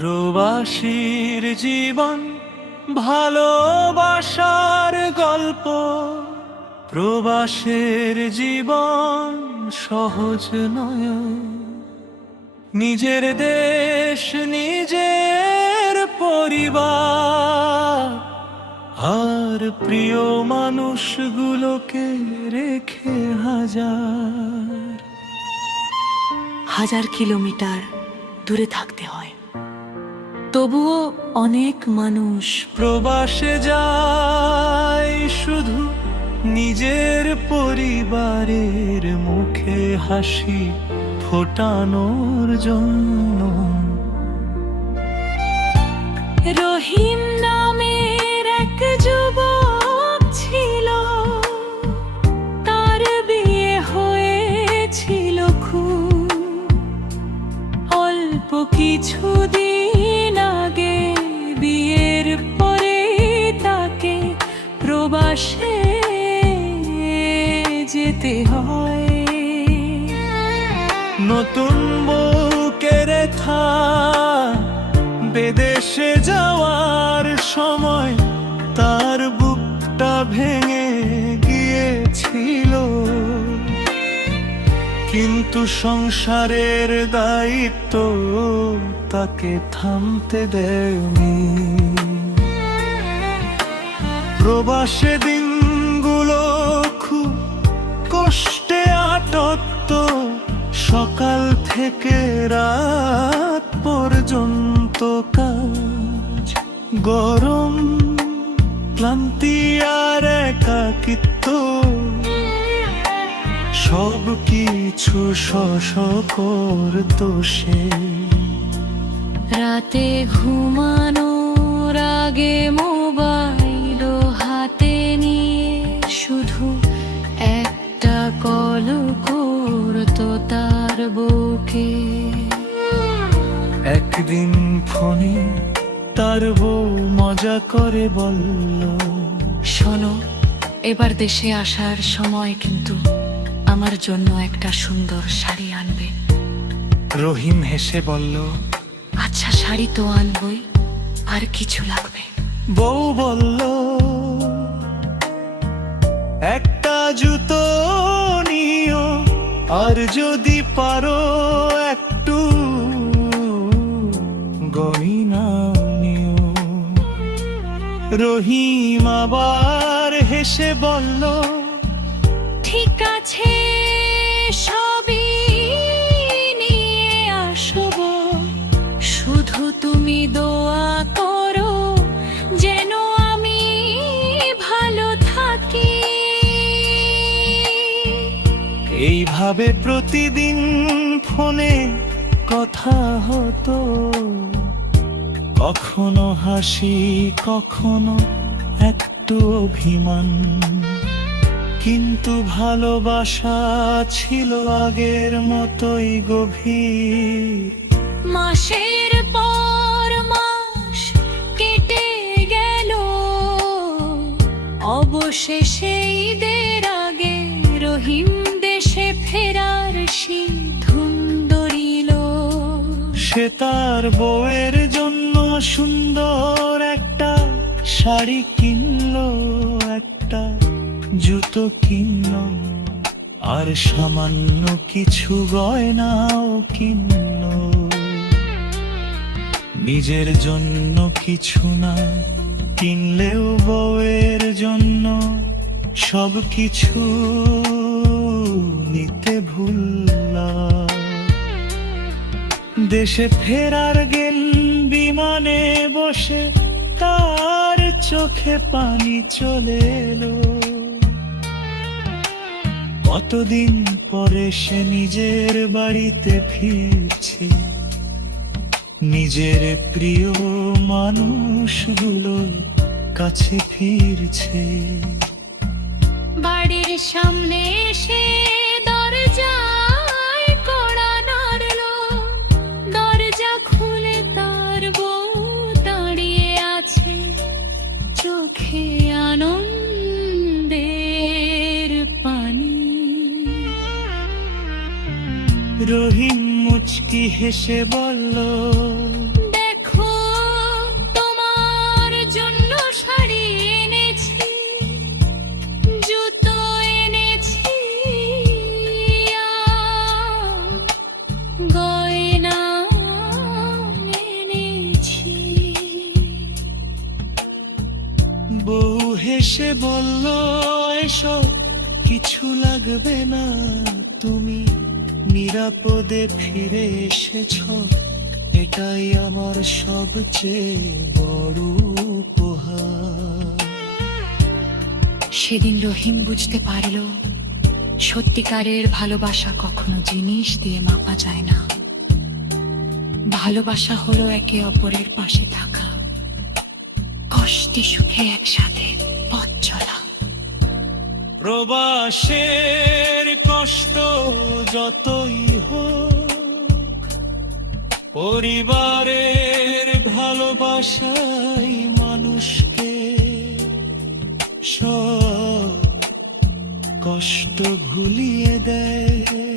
প্রবাসীর জীবন ভালোবাসার গল্প, প্রবাসের জীবন সহজ নয়। নিজের দেশ, নিজের পরিবার আর প্রিয় মানুষগুলোকে রেখে হাজার কিলোমিটার দূরে থাকতে হয়, তবুও অনেক মানুষ প্রবাসে যায় শুধু নিজের পরিবারের মুখে হাসি ফোটানোর জন্য। রহিম নামের এক যুবক ছিল, তার বিয়ে হয়েছিল খুব অল্প কিছুদিন আগে। বিয়ের পরে তাকে প্রবাসে যেতে হয়। নতুন বউকে রেখা বিদেশে যাওয়ার সময় তার বুকটা ভেঙে গিয়েছিল, কিন্তু সংসারের দায়িত্ব তাকে থামতে দেয়নি। প্রবাসে দিনগুলো খুব কষ্টে কাটত, সকাল থেকে রাত পর্যন্ত কাজ, গরম, ক্লান্তি আর একাকিত্ব, সব কিছু শশ করত সে। রাতে ঘুমানোর আগে মোবাইল হাতে নিয়ে শুধু একটা কল করতো তার বউকে। একদিন ফোনে তার বউ মজা করে বলল, শোনো, এবার দেশে আসার সময় কিন্তু আমার জন্য একটা সুন্দর শাড়ি আনবে। রহিম হেসে বলল, আচ্ছা, শাড়ি তো আনবই, আর কিছু লাগবে? বউ বলল, একটা জুতো নিও, আর যদি পারো একটু গয়না নিও। রহিম আবার হেসে বলল, ঠিক আছে, সবই নিয়ে আসবো, শুধু তুমি দোয়া করো যেন আমি ভালো থাকি। এইভাবে প্রতিদিন ফোনে কথা হতো, কখনো হাসি, কখনো একটু অভিমান, কিন্তু ভালোবাসা ছিল আগের মতোই গভীর। মাসের পর মাস কেটে গেল, অবশেষে ঈদের আগে রহিম দেশে ফেরার সিদ্ধান্ত নিল। সে তার বউয়ের জন্য সুন্দর একটা শাড়ি কিনলো, একটা জুতো কিনলো, আর সামান্য কিছু গয়নাও কিনলো। নিজের জন্য কিছু না কিনলেও বউয়ের জন্য সব কিছু নিতে ভুললা। দেশে ফেরার গেল বিমানে বসে, তার চোখে পানি চলে এলো। কতদিন পরে সে নিজের বাড়িতে ফিরছে, নিজের প্রিয় মানুষগুলোর কাছে ফিরছে। বাড়ির সামনে এসে দরজায় কড়া নাড়লো, দরজা খুলে তার বউ দাঁড়িয়ে আছে। হেসে বলল, দেখো তোমার জন্য শাড়ি এনেছি, জুতো এনেছি, গয়না এনেছি। বউ হেসে বলল, এসব কিছু লাগবে না, তুমি নিরাপদে ফিরে এসেছ, এটাই আমার সবচেয়ে বড় উপহার। সেদিন রহিম বুঝতে পারল, সত্যিকারের ভালোবাসা কখনো জিনিস দিয়ে মাপা যায় না। ভালোবাসা হলো একে অপরের পাশে থাকা, কষ্টে সুখে একসাথে পথ চলা। প্রবাসের কষ্ট যতই হোক, পরিবারের ভালোবাসাই মানুষকে সব কষ্ট ভুলিয়ে দেয়।